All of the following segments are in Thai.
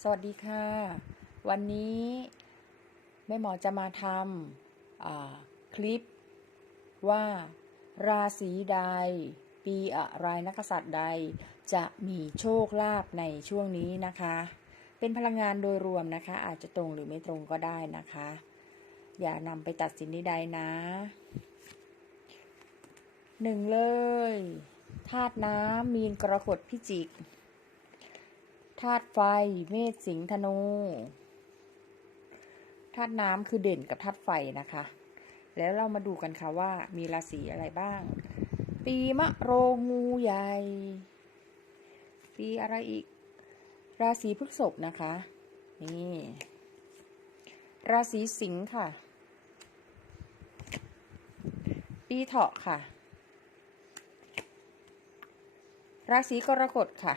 สวัสดีค่ะ วันนี้แม่หมอจะมาทำคลิปว่าราศีใด ปีอะไรนักษัตริย์ใดจะมีโชคลาภในช่วงนี้นะคะ เป็นพลังงานโดยรวมนะคะ อาจจะตรงหรือไม่ตรงก็ได้นะคะ อย่านำไปตัดสินใดๆนะหนึ่งเลยธาตุน้ำมีนกรกฎพิจิก ธาตุไฟ เมษสิงห์ธนูธาตุน้ำคือเด่นกับธาตุไฟนะคะ แล้วเรามาดูกันค่ะว่ามีราศีอะไรบ้าง ปีมะโรงงูใหญ่ ปีอะไรอีก ราศีพฤษภนะคะ นี่ ราศีสิงห์ค่ะ ปีเถาะค่ะ ราศีกรกฎค่ะ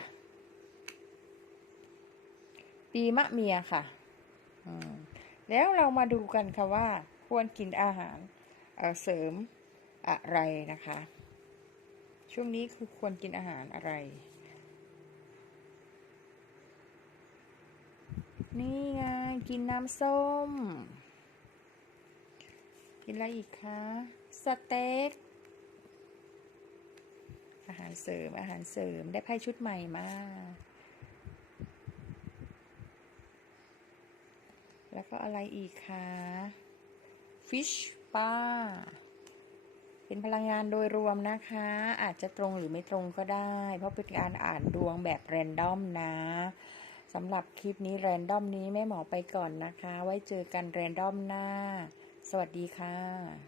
ปีมะเมียค่ะแล้วเรามาดูกันค่ะว่าควรกินอาหารเเสริมอะไรนะคะ ช่วงนี้คือควรกินอาหารอะไร นี่ไงกินน้ำส้ม กินอะไรอีกคะ สเต็ก อาหารเสริมอาหารเสริมได้ไพ่ชุดใหม่มา แล้วก็อะไรอีกคะฟิชปลาเป็นพลังงานโดยรวมนะคะ อาจจะตรงหรือไม่ตรงก็ได้ เพราะเป็นการอ่านดวงแบบแรนดอมนะสำหรับคลิปนี้แรนดอมนี้แม่หมอไปก่อนนะคะ ไว้เจอกันแรนดอมหน้า สวัสดีค่ะ